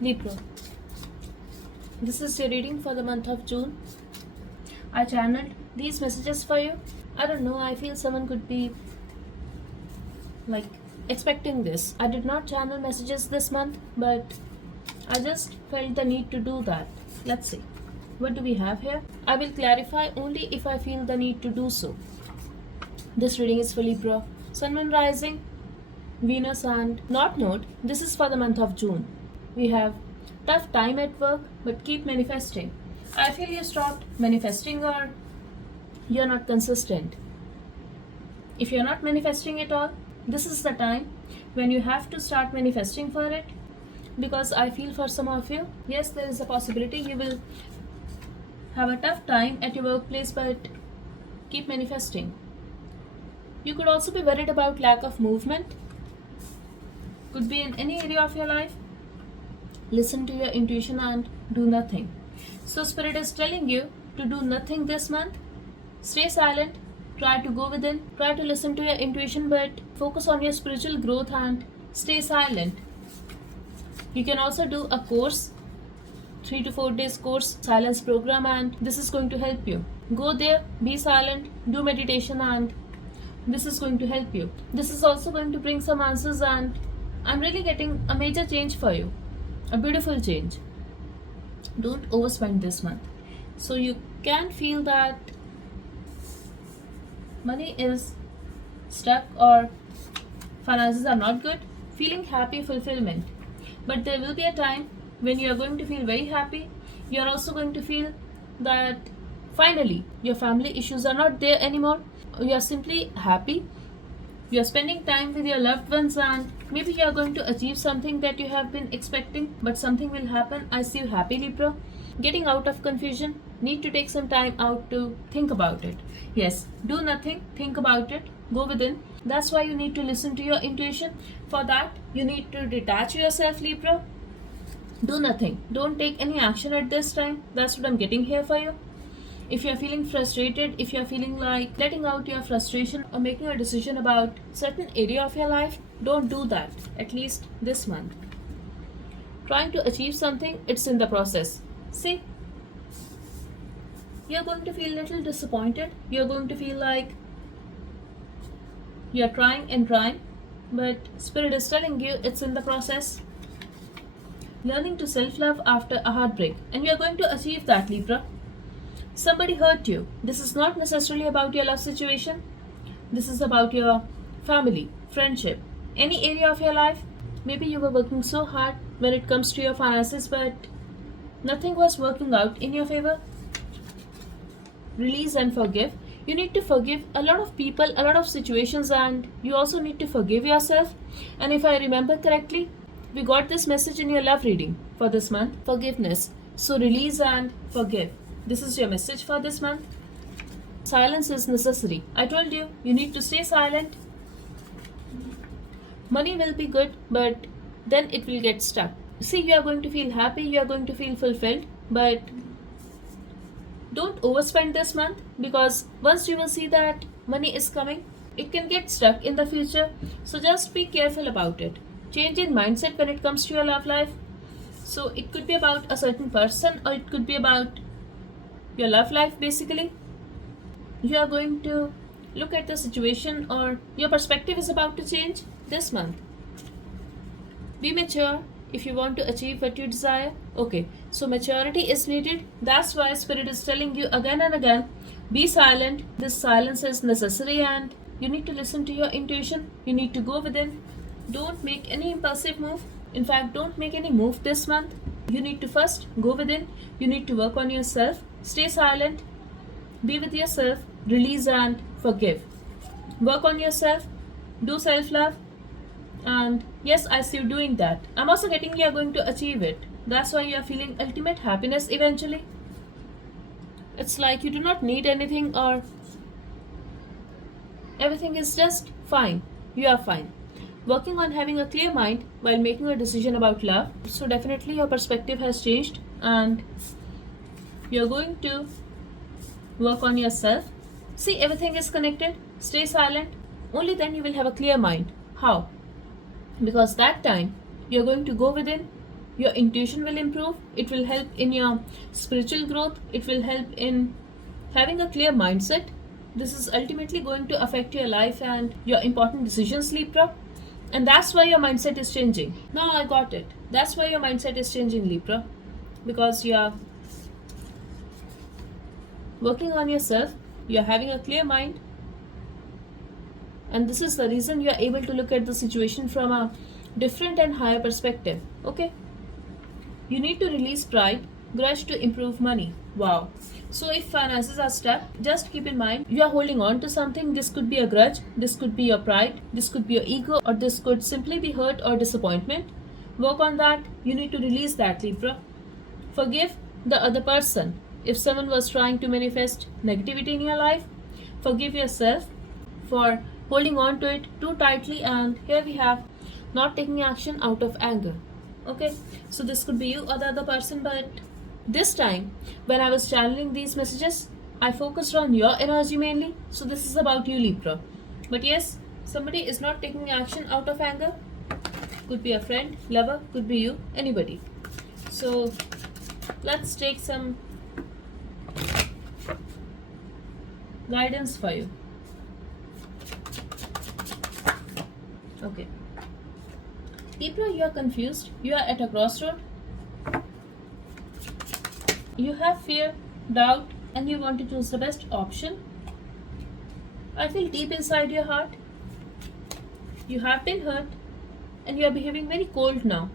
Libra. This is your reading for the month of June. I channeled these messages for you. I don't know, I feel someone could be like expecting this. I did not channel messages this month, but I just felt the need to do that. Let's see. What do we have here? I will clarify only if I feel the need to do so. This reading is for Libra. Sun, Moon, Rising, Venus and North Node. This is for the month of June. We have tough time at work, but keep manifesting. I feel you stopped manifesting or you're not consistent. If you're not manifesting at all, this is the time when you have to start manifesting for it, because I feel for some of you, yes, there is a possibility you will have a tough time at your workplace, but keep manifesting. You could also be worried about lack of movement. Could be in any area of your life. Listen to your intuition and do nothing. So Spirit is telling you to do nothing this month. Stay silent. Try to go within. Try to listen to your intuition, but focus on your spiritual growth and stay silent. You can also do a course, 3 to 4 days course, silence program, and this is going to help you. Go there, be silent, do meditation, and this is going to help you. This is also going to bring some answers, and I'm really getting a major change for you. A beautiful change. Don't overspend this month. So you can feel that money is stuck or finances are not good. Feeling happy, fulfillment. But there will be a time when you are going to feel very happy. You are also going to feel that finally your family issues are not there anymore. You are simply happy. You are spending time with your loved ones, and maybe you are going to achieve something that you have been expecting, but something will happen. I see you happy, Libra. Getting out of confusion. Need to take some time out to think about it. Yes, do nothing, think about it, go within. That's why you need to listen to your intuition. For that, you need to detach yourself, Libra. Do nothing. Don't take any action at this time. That's what I'm getting here for you. If you're feeling frustrated, if you're feeling like letting out your frustration or making a decision about certain area of your life, don't do that, at least this month. Trying to achieve something, it's in the process. See, you're going to feel a little disappointed. You're going to feel like you're trying and trying, but Spirit is telling you it's in the process. Learning to self-love after a heartbreak, and you're going to achieve that, Libra. Somebody hurt you. This is not necessarily about your love situation. This is about your family, friendship, any area of your life. Maybe you were working so hard when it comes to your finances, but nothing was working out in your favor. Release and forgive. You need to forgive a lot of people, a lot of situations, and you also need to forgive yourself. And if I remember correctly, we got this message in your love reading for this month, forgiveness. So release and forgive. This is your message for this month. Silence is necessary. I told you, you need to stay silent. Money will be good, but then it will get stuck. See, you are going to feel happy, you are going to feel fulfilled, but don't overspend this month, because once you will see that money is coming, it can get stuck in the future. So just be careful about it. Change in mindset when it comes to your love life. So it could be about a certain person, or it could be about your love life. Basically, you are going to look at the situation, or your perspective is about to change this month. Be mature if you want to achieve what you desire. Okay, so maturity is needed. That's why Spirit is telling you again and again, be silent. This silence is necessary, and you need to listen to your intuition. You need to go within. Don't make any impulsive move. In fact, don't make any move this month. You need to first go within. You need to work on yourself. Stay silent. Be with yourself. Release and forgive. Work on yourself. Do self-love. And yes, I see you doing that. I'm also getting you are going to achieve it. That's why you are feeling ultimate happiness eventually. It's like you do not need anything, or everything is just fine. You are fine. Working on having a clear mind while making a decision about love. So definitely your perspective has changed, and you're going to work on yourself. See, everything is connected. Stay silent. Only then you will have a clear mind. How? Because that time you're going to go within. Your intuition will improve. It will help in your spiritual growth. It will help in having a clear mindset. This is ultimately going to affect your life and your important decisions, Libra. And that's why your mindset is changing. Now I got it. That's why your mindset is changing, Libra. Because you are working on yourself, you are having a clear mind, and this is the reason you are able to look at the situation from a different and higher perspective. Okay, you need to release pride, grudge to improve money. Wow. So if finances are stuck, just keep in mind you are holding on to something. This could be a grudge, this could be your pride, this could be your ego, or this could simply be hurt or disappointment. Work on that. You need to release that, Libra. Forgive the other person. If someone was trying to manifest negativity in your life, forgive yourself for holding on to it too tightly. And here we have not taking action out of anger. Okay, so this could be you or the other person, but this time when I was channeling these messages, I focused on your energy mainly. So this is about you, Libra. But yes, somebody is not taking action out of anger. Could be a friend, lover, could be you, anybody. So let's take some guidance for you. Okay. Libra, you are confused. You are at a crossroad. You have fear, doubt, and you want to choose the best option. I feel deep inside your heart. You have been hurt and you are behaving very cold now.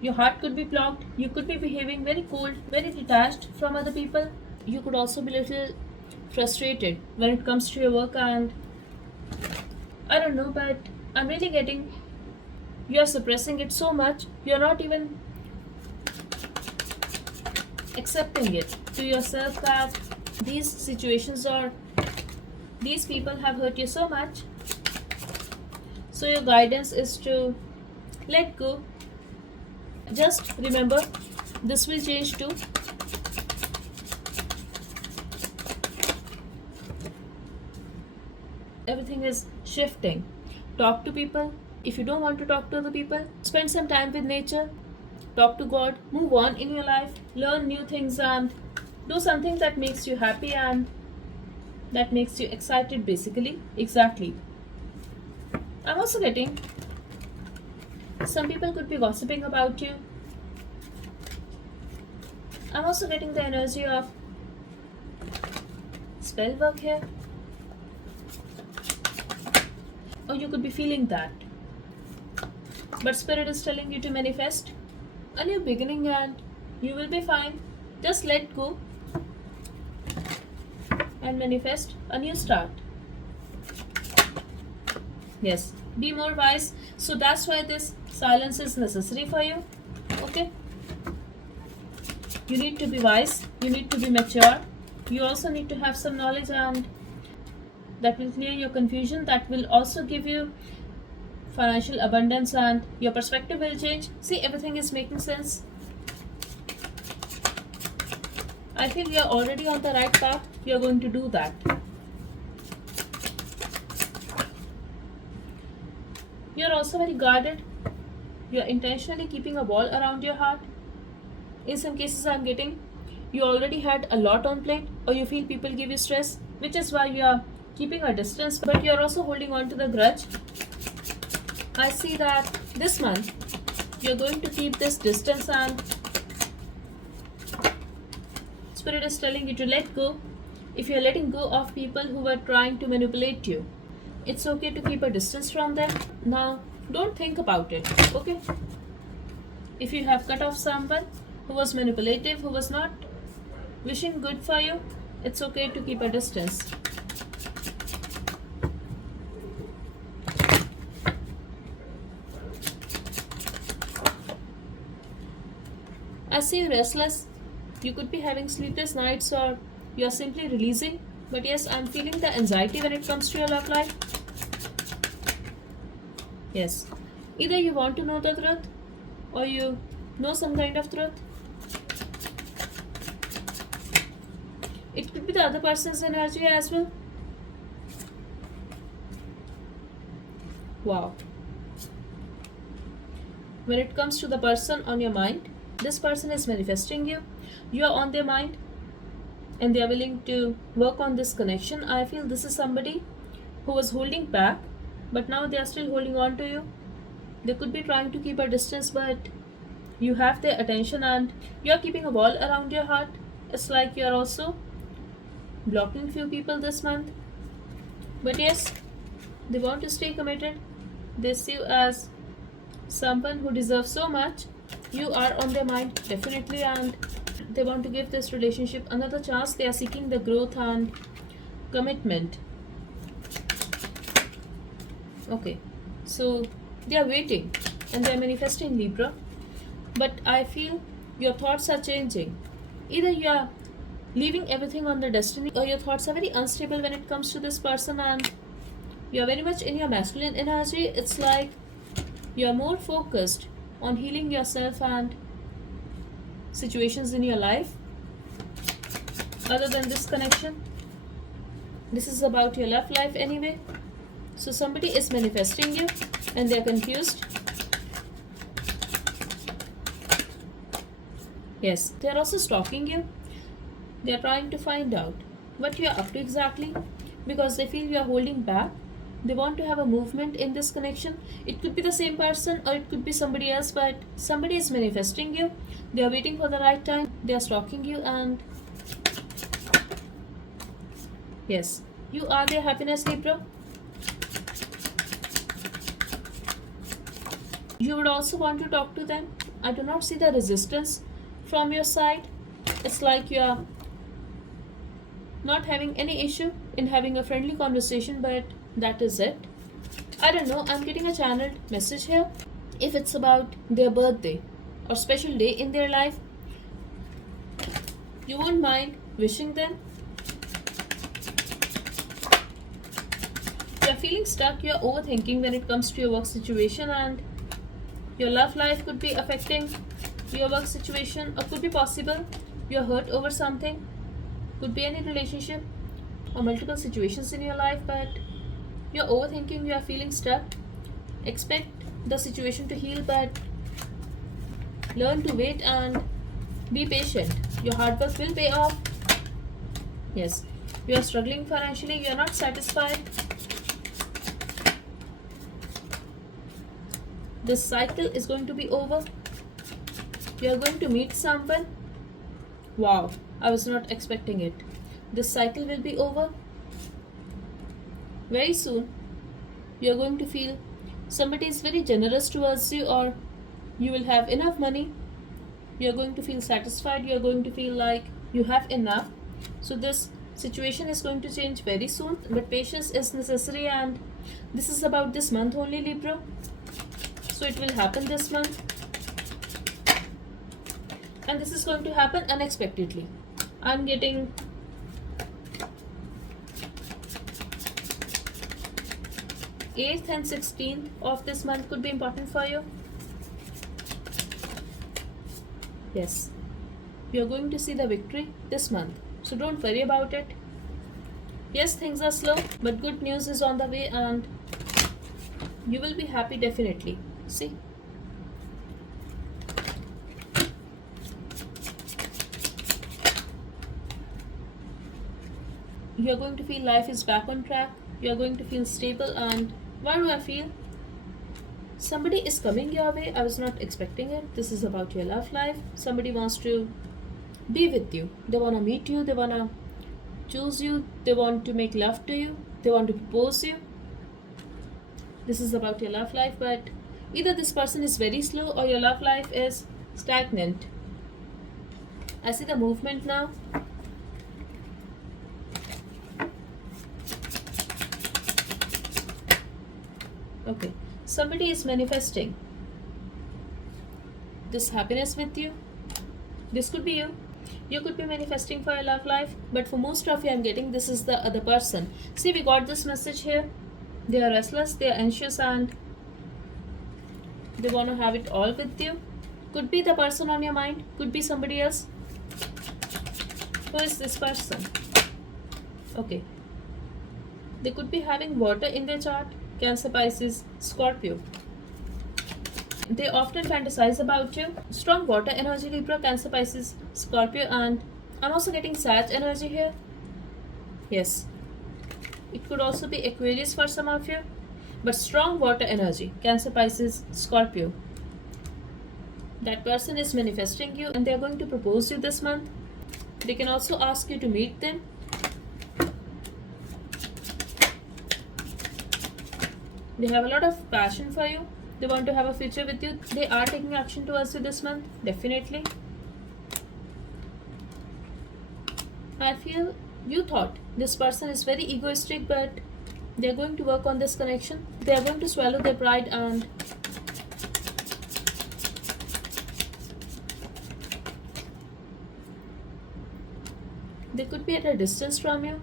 Your heart could be blocked. You could be behaving very cold, very detached from other people. You could also be a little frustrated when it comes to your work, and I don't know, but I'm really getting you're suppressing it so much, you're not even accepting it to yourself that these situations or these people have hurt you so much. So your guidance is to let go. Just remember, this will change too. Everything is shifting. Talk to people. If you don't want to talk to other people, spend some time with nature. Talk to God. Move on in your life. Learn new things and do something that makes you happy and that makes you excited, basically. Exactly. I'm also getting some people could be gossiping about you. I'm also getting the energy of spell work here. Or you could be feeling that. But Spirit is telling you to manifest a new beginning and you will be fine. Just let go and manifest a new start. Yes, be more wise. So that's why this silence is necessary for you. Okay? You need to be wise. You need to be mature. You also need to have some knowledge, and that will clear your confusion. That will also give you financial abundance and your perspective will change. See, everything is making sense. I feel you're already on the right path. You're going to do that. You're also very guarded. You're intentionally keeping a wall around your heart. In some cases, I'm getting you already had a lot on plate, or you feel people give you stress, which is why you're keeping a distance, but you're also holding on to the grudge. I see that this month you're going to keep this distance, and Spirit is telling you to let go. If you're letting go of people who were trying to manipulate you, it's okay to keep a distance from them. Now, don't think about it, okay? If you have cut off someone who was manipulative, who was not wishing good for you, it's okay to keep a distance. I see you restless. You could be having sleepless nights, or you're simply releasing. But yes, I'm feeling the anxiety when it comes to your love life. Yes. Either you want to know the truth, or you know some kind of truth. It could be the other person's energy as well. Wow. When it comes to the person on your mind, this person is manifesting you. You are on their mind and they are willing to work on this connection. I feel this is somebody who was holding back, but now they are still holding on to you. They could be trying to keep a distance, but you have their attention and you are keeping a wall around your heart. It's like you are also blocking few people this month. But yes, they want to stay committed. They see you as someone who deserves so much. You are on their mind definitely, and they want to give this relationship another chance. They are seeking the growth and commitment. Okay, so they are waiting and they are manifesting, Libra. But I feel your thoughts are changing. Either you are leaving everything on the destiny, or your thoughts are very unstable when it comes to this person and you are very much in your masculine energy. It's like you are more focused on healing yourself and situations in your life other than this connection. This is about your love life anyway. So somebody is manifesting you and they are confused. Yes, they are also stalking you. They are trying to find out what you are up to exactly, because they feel you are holding back. They want to have a movement in this connection. It could be the same person or it could be somebody else, but somebody is manifesting you. They are waiting for the right time. They are stalking you, and yes, you are their happiness, Libra. You would also want to talk to them. I do not see the resistance from your side. It's like you are not having any issue in having a friendly conversation, but that is it. I don't know, I'm getting a channeled message here. If it's about their birthday or special day in their life, you won't mind wishing them. You're feeling stuck, you're overthinking when it comes to your work situation, and your love life could be affecting your work situation, or could be possible you're hurt over something. Could be any relationship or multiple situations in your life, but you're overthinking, you are feeling stuck. Expect the situation to heal, but learn to wait and be patient. Your hard work will pay off. Yes, you are struggling financially, you are not satisfied. This cycle is going to be over. You are going to meet someone. Wow, I was not expecting it. This cycle will be over. Very soon, you are going to feel somebody is very generous towards you, or you will have enough money. You are going to feel satisfied. You are going to feel like you have enough. So this situation is going to change very soon, but patience is necessary, and this is about this month only, Libra. So it will happen this month, and this is going to happen unexpectedly. I'm getting 8th and 16th of this month could be important for you. Yes, you're going to see the victory this month, so don't worry about it. Yes, things are slow, but good news is on the way, and you will be happy definitely. See, you're going to feel life is back on track. You're going to feel stable, and why do I feel somebody is coming your way? I was not expecting it. This is about your love life. Somebody wants to be with you. They want to meet you. They want to choose you. They want to make love to you. They want to propose you. This is about your love life, but either this person is very slow or your love life is stagnant. I see the movement now. Okay, somebody is manifesting this happiness with you. This could be you. You could be manifesting for your love life, but for most of you, I'm getting this is the other person. See, we got this message here. They are restless, they are anxious, and they want to have it all with you. Could be the person on your mind, could be somebody else. Who is this person? Okay, they could be having water in their chart. Cancer, Pisces, Scorpio. They often fantasize about you. Strong water energy, Libra, Cancer, Pisces, Scorpio, and I'm also getting Sag energy here. Yes. It could also be Aquarius for some of you. But strong water energy, Cancer, Pisces, Scorpio. That person is manifesting you and they are going to propose you this month. They can also ask you to meet them. They have a lot of passion for you. They want to have a future with you. They are taking action towards you this month, definitely. I feel you thought this person is very egoistic, but they're going to work on this connection. They are going to swallow their pride and they could be at a distance from you.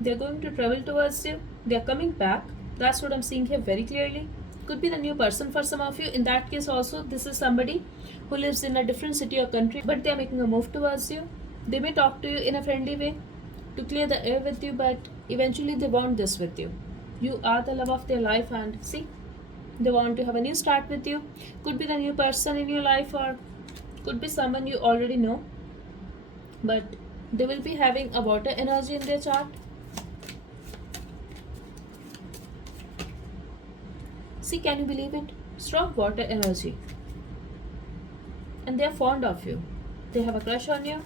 They're going to travel towards you. They're coming back. That's what I'm seeing here very clearly. Could be the new person for some of you. In that case also, this is somebody who lives in a different city or country, but they're making a move towards you. They may talk to you in a friendly way to clear the air with you, but eventually they want this with you. You are the love of their life, and see, they want to have a new start with you. Could be the new person in your life, or could be someone you already know, but they will be having a water energy in their chart. See, can you believe it? Strong water energy. And they are fond of you. They have a crush on you.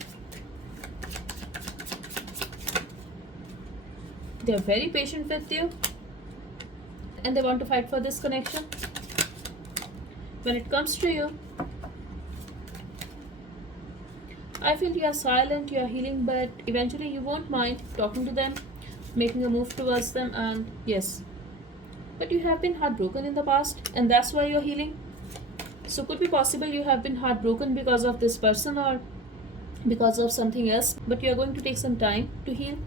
They are very patient with you. And they want to fight for this connection. When it comes to you, I feel you are silent, you are healing, but eventually you won't mind talking to them, making a move towards them, and yes. But you have been heartbroken in the past, and that's why you're healing. So could be possible you have been heartbroken because of this person or because of something else, but you are going to take some time to heal.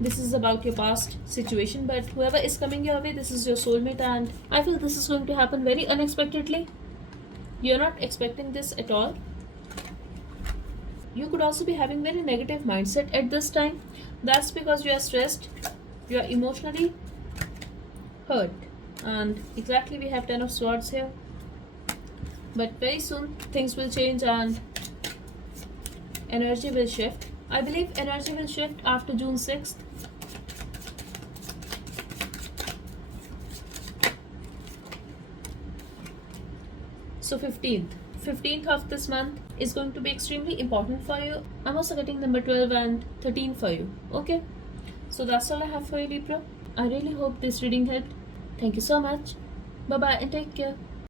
This is about your past situation, but whoever is coming your way, this is your soulmate, and I feel this is going to happen very unexpectedly. You're not expecting this at all. You could also be having very negative mindset at this time. That's because you are stressed, you are emotionally hurt, and exactly we have 10 of swords here. But very soon things will change and energy will shift. I believe energy will shift after June 6th. So 15th of this month is going to be extremely important for you. I'm also getting number 12 and 13 for you. Okay, so that's all I have for you, Libra. I really hope this reading helped. Thank you so much. Bye bye and take care.